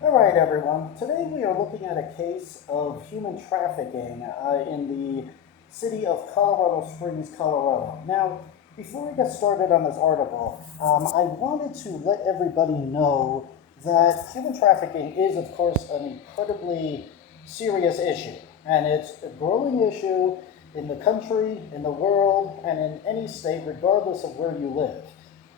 All right, everyone. Today we are looking at a case of human trafficking in the city of Colorado Springs, Colorado. Now, before we get started on this article, I wanted to let everybody know that human trafficking is, of course, an incredibly serious issue, and it's a growing issue in the country, in the world, and in any state, regardless of where you live.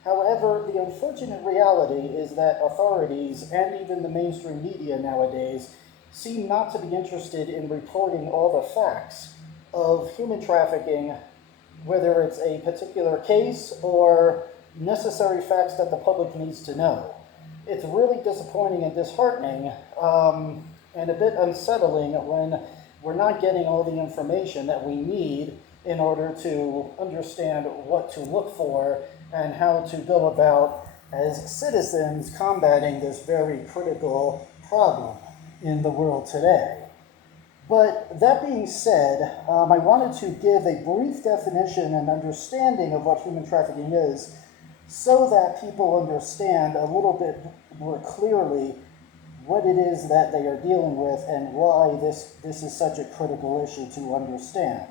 However, the unfortunate reality is that authorities and even the mainstream media nowadays seem not to be interested in reporting all the facts of human trafficking, whether it's a particular case or necessary facts that the public needs to know. It's really disappointing and disheartening and a bit unsettling when we're not getting all the information that we need in order to understand what to look for and how to go about as citizens combating this very critical problem in the world today. But that being said, I wanted to give a brief definition and understanding of what human trafficking is so that people understand a little bit more clearly what it is that they are dealing with and why this is such a critical issue to understand.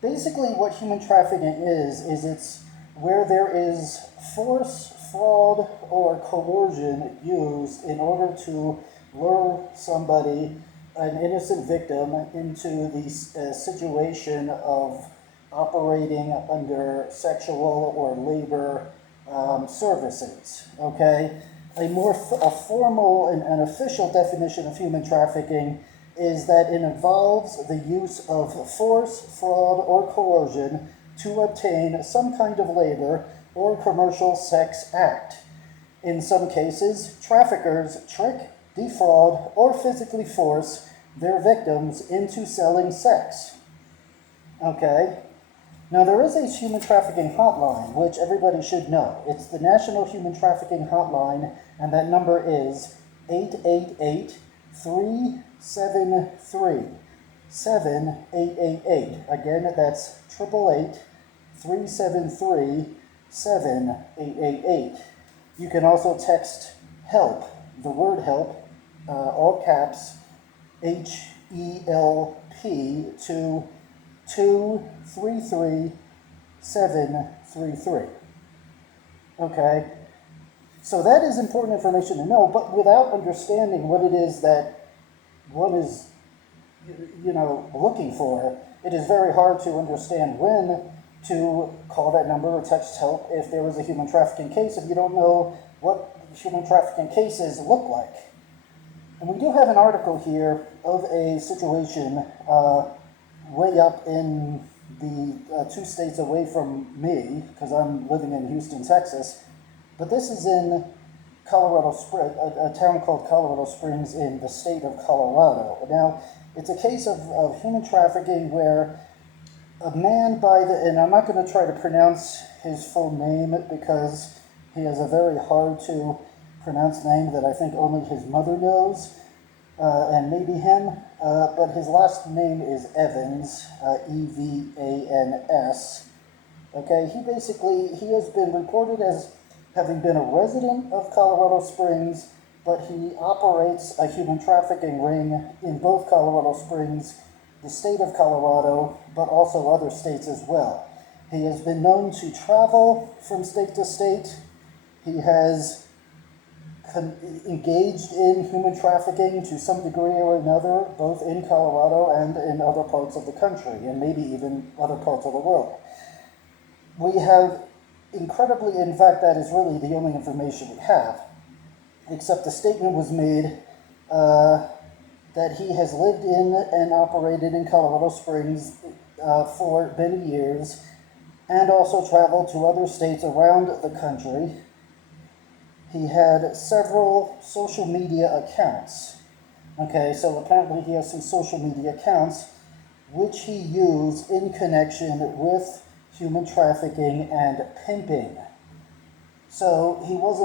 Basically, what human trafficking is it's where there is force, fraud, or coercion used in order to lure somebody, an innocent victim, into the situation of operating under sexual or labor services. Okay, a formal and an official definition of human trafficking is that it involves the use of force, fraud, or coercion to obtain some kind of labor or commercial sex act. In some cases, traffickers trick, defraud, or physically force their victims into selling sex. Okay? Now, there is a human trafficking hotline, which everybody should know. It's the National Human Trafficking Hotline, and that number is 888 373 7888. Again, that's 888 373 7888. You can also text HELP, the word HELP, all caps, HELP, to 233733. Okay? So that is important information to know, but without understanding what it is that one is, looking for, it is very hard to understand when to call that number or text help if there was a human trafficking case if you don't know what human trafficking cases look like. And we do have an article here of a situation way up in the 2 states away from me, because I'm living in Houston, Texas. But this is in Colorado Springs, a town called Colorado Springs in the state of Colorado. Now, it's a case of human trafficking where a man and I'm not going to try to pronounce his full name because he has a very hard to pronounce name that I think only his mother knows, and maybe him, but his last name is Evans, Evans. Okay, he has been reported as having been a resident of Colorado Springs, but he operates a human trafficking ring in both Colorado Springs, the state of Colorado, but also other states as well. He has been known to travel from state to state. He has engaged in human trafficking to some degree or another, both in Colorado and in other parts of the country, and maybe even other parts of the world. We have in fact, that is really the only information we have, except the statement was made that he has lived in and operated in Colorado Springs for many years, and also traveled to other states around the country. He had several social media accounts. Okay, so apparently he has some social media accounts which he used in connection with human trafficking and pimping. So he was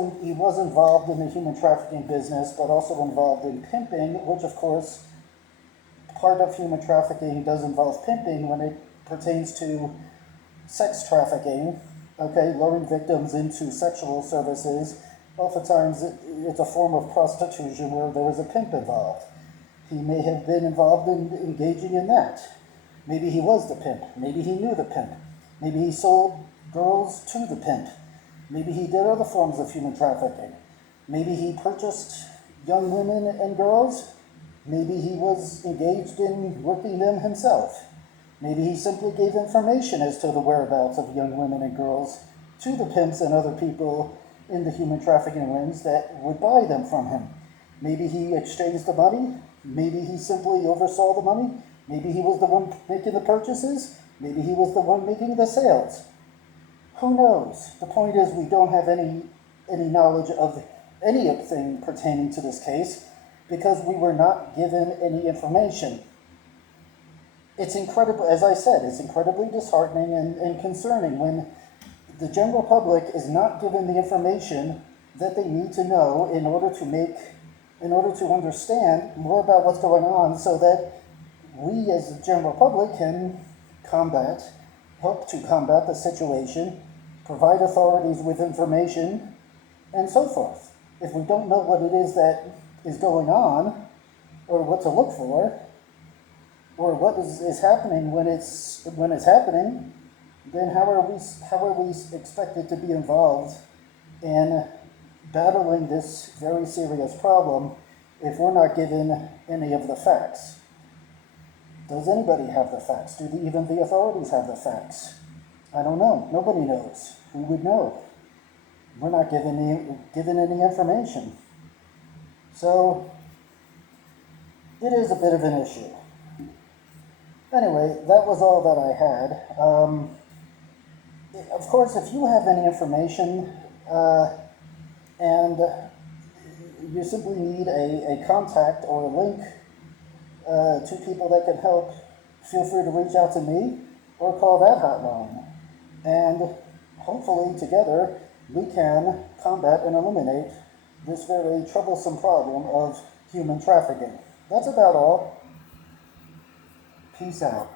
involved in the human trafficking business, but also involved in pimping, which of course, part of human trafficking does involve pimping when it pertains to sex trafficking, okay, luring victims into sexual services Oftentimes, it's a form of prostitution where there is a pimp involved. He may have been involved in engaging in that. Maybe he was the pimp. Maybe he knew the pimp. Maybe he sold girls to the pimp. Maybe he did other forms of human trafficking. Maybe he purchased young women and girls. Maybe he was engaged in working them himself. Maybe he simply gave information as to the whereabouts of young women and girls to the pimps and other people in the human trafficking rings that would buy them from him. Maybe he exchanged the money. Maybe he simply oversaw the money. Maybe he was the one making the purchases. Maybe he was the one making the sales. Who knows? The point is, we don't have any knowledge of anything pertaining to this case because we were not given any information. It's incredible, as I said, it's incredibly disheartening and concerning when the general public is not given the information that they need to know in order to understand more about what's going on, so that we as the general public can help to combat the situation, provide authorities with information, and so forth. If we don't know what it is that is going on, or what to look for, or what is happening when it's happening, then how are we expected to be involved in battling this very serious problem if we're not given any of the facts? Does anybody have the facts? Do even the authorities have the facts? I don't know. Nobody knows. Who would know? We're not given any information. So it is a bit of an issue. Anyway, that was all that I had. Of course, if you have any information and you simply need a contact or a link to people that can help, feel free to reach out to me or call that hotline. And hopefully together we can combat and eliminate this very troublesome problem of human trafficking. That's about all. Peace out.